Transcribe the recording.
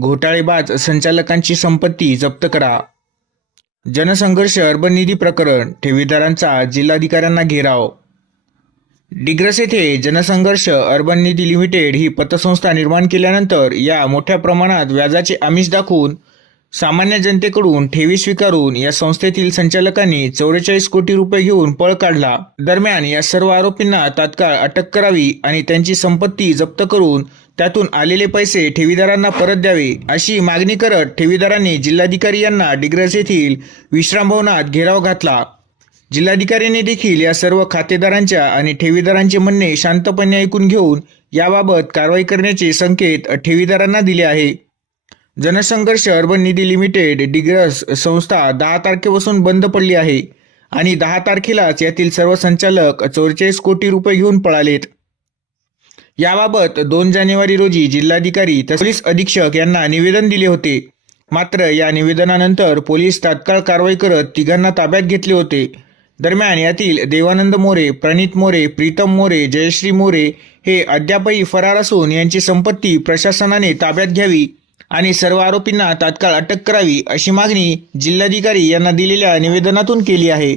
घोटाळेबाज संचालकांची संपत्ती जप्त करा. जनसंघर्ष अर्बन निधी प्रकरण ठेवीदारांचा जिल्हाधिकाऱ्यांना घेराव. डिग्रस येथे जनसंघर्ष अर्बन निधी लिमिटेड ही पतसंस्था निर्माण केल्यानंतर या मोठ्या प्रमाणात व्याजाचे आमिष दाखवून सामान्य जनतेकडून ठेवी स्वीकारून या संस्थेतील संचालकांनी चौवेचाळीस कोटी रुपये घेऊन पळ काढला. दरम्यान या सर्व आरोपींना तात्काळ अटक करावी आणि त्यांची संपत्ती जप्त करून त्यातून आलेले पैसे ठेवीदारांना परत द्यावे अशी मागणी करत ठेवीदारांनी जिल्हाधिकारी यांना डिग्रस येथील विश्रामभवनात घेराव घातला. जिल्हाधिकाऱ्यांनी देखील या सर्व खातेदारांच्या आणि ठेवीदारांचे म्हणणे शांतपणे ऐकून घेऊन याबाबत कारवाई करण्याचे संकेत ठेवीदारांना दिले आहे. जनसंघर्ष अर्बन निधी लिमिटेड डिग्रस संस्था दहा तारखेपासून बंद पडली आहे. आणि दहा तारखेलाच यातील सर्व संचालक चौवेचाळीस कोटी रुपये घेऊन पळालेत. याबाबत दोन जानेवारी रोजी जिल्हाधिकारी तसेच पोलीस अधीक्षक यांना निवेदन दिले होते. मात्र या निवेदनानंतर पोलीस तात्काळ कारवाई करत तिघांना ताब्यात घेतले होते. दरम्यान यातील देवानंद मोरे प्रणित मोरे प्रीतम मोरे जयश्री मोरे हे अद्यापही फरार असून यांची संपत्ती प्रशासनाने ताब्यात घ्यावी. आणि सर्व आरोपींना तात्काळ अटक करावी अशी मागणी जिल्हाधिकारी यांना दिलेल्या निवेदनातून केली आहे.